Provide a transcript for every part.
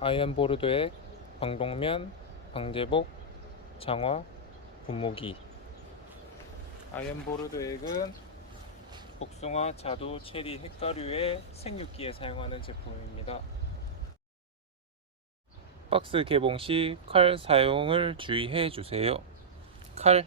아이언보르도액, 방독면, 방제복, 장화, 분무기 아이언보르도액은 복숭아, 자두, 체리, 핵가류의 생육기에 사용하는 제품입니다. 박스 개봉 시 칼 사용을 주의해 주세요. 칼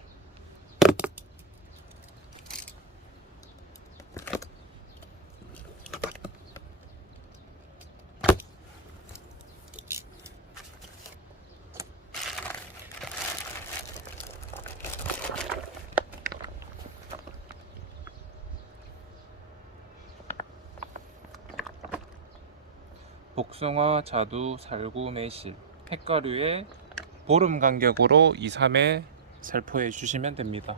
복숭아, 자두, 살구, 매실, 핵가루에 보름 간격으로 2, 3회 살포해 주시면 됩니다.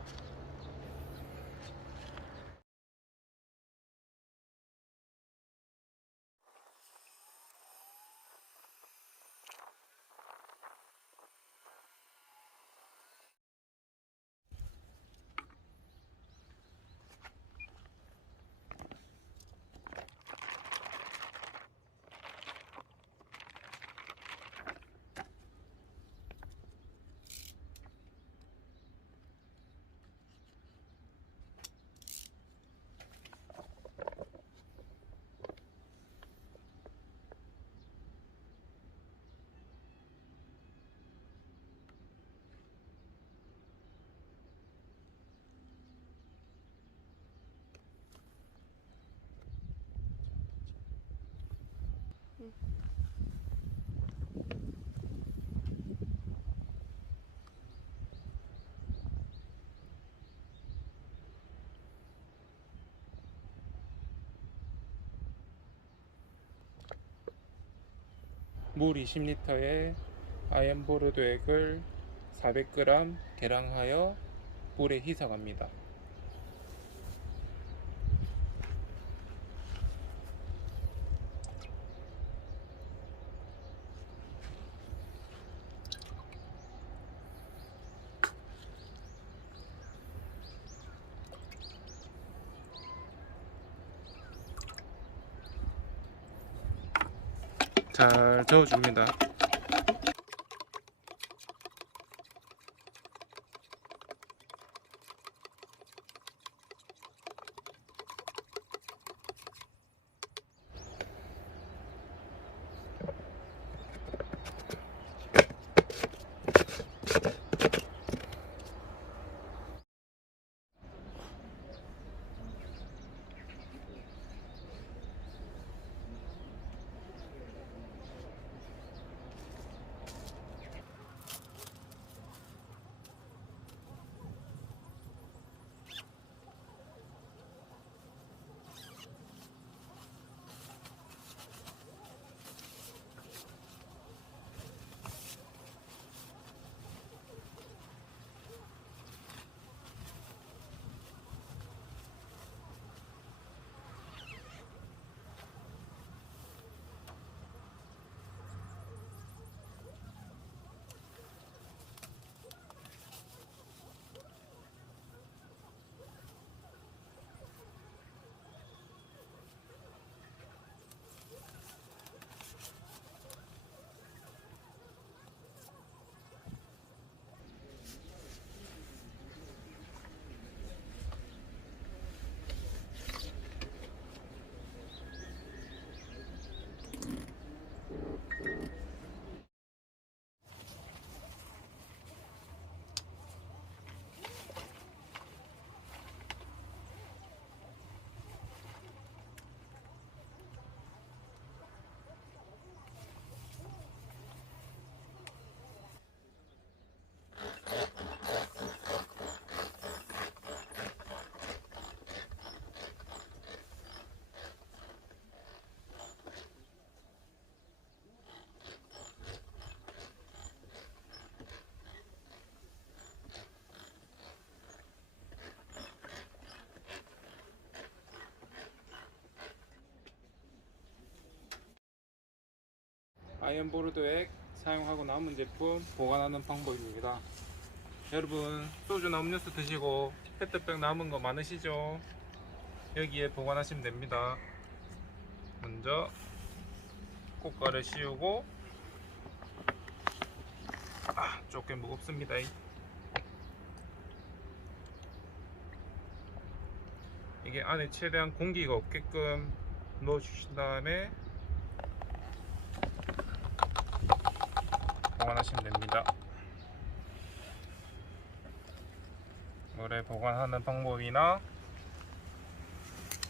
물 20리터에 아연보르도 액을 400g 계량하여 물에 희석합니다. 잘 저어줍니다. 아이언보르도액 사용하고 남은 제품 보관하는 방법입니다. 여러분 소주나 음료수 드시고 페트병 남은 거 많으시죠? 여기에 보관하시면 됩니다. 먼저 꽃가루 씌우고 조금 무겁습니다. 이게 안에 최대한 공기가 없게끔 넣어주신 다음에 보관하시면 됩니다. 물에 보관하는 방법이나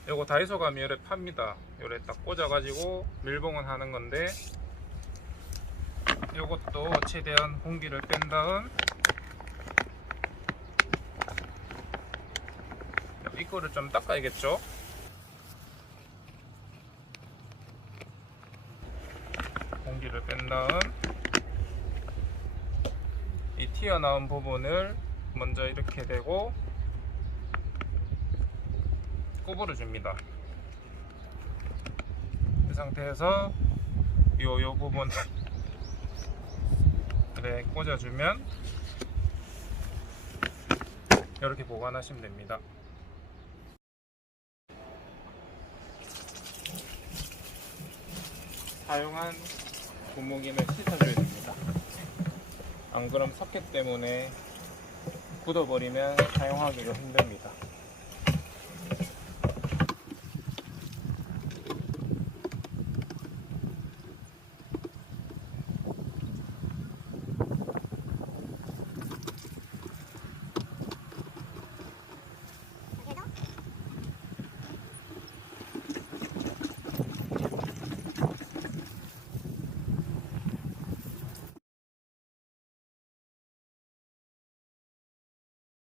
요거 다이소 가면 요래 팝니다. 요래 딱 꽂아가지고 밀봉을 하는 건데 요것도 최대한 공기를 뺀 다음 이거를 좀 닦아야겠죠? 공기를 뺀 다음 이 튀어나온 부분을 먼저 이렇게 대고 구부러 줍니다. 이 상태에서 요, 요 부분 에 꽂아주면 이렇게 보관하시면 됩니다. 사용한 분무기는 씻어줘야 됩니다. 안 그럼 석회 때문에 굳어버리면 사용하기가 힘듭니다.